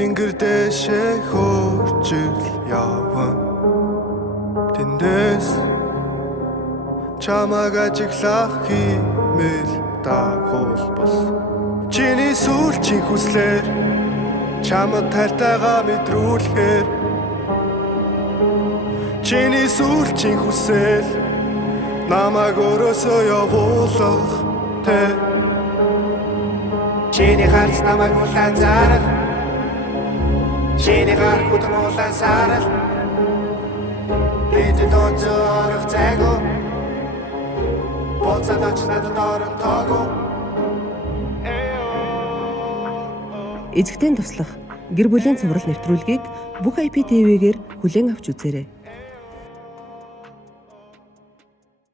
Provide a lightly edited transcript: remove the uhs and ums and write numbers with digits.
тэнгэр дэшээ хөрчил явна тэндээс чамайг ажиглах хэмээл дагуулбал чиний сүүлчийн хүслээр чамд тартайгаа мэдрүүлэхээр чиний сүүлчийн хүсэл намайг өрөөсөө явуулах тэ чиний харц намайг улаан зарах чиний гар хүтэн улаан сарах бид донцорох цайго боцад ач надад орон тааго Эзэгтэн туслах гэр бүлийн цуврал нэвтрүүлгийг бүх IPTV-гээр хүлээн авч үзээрэй.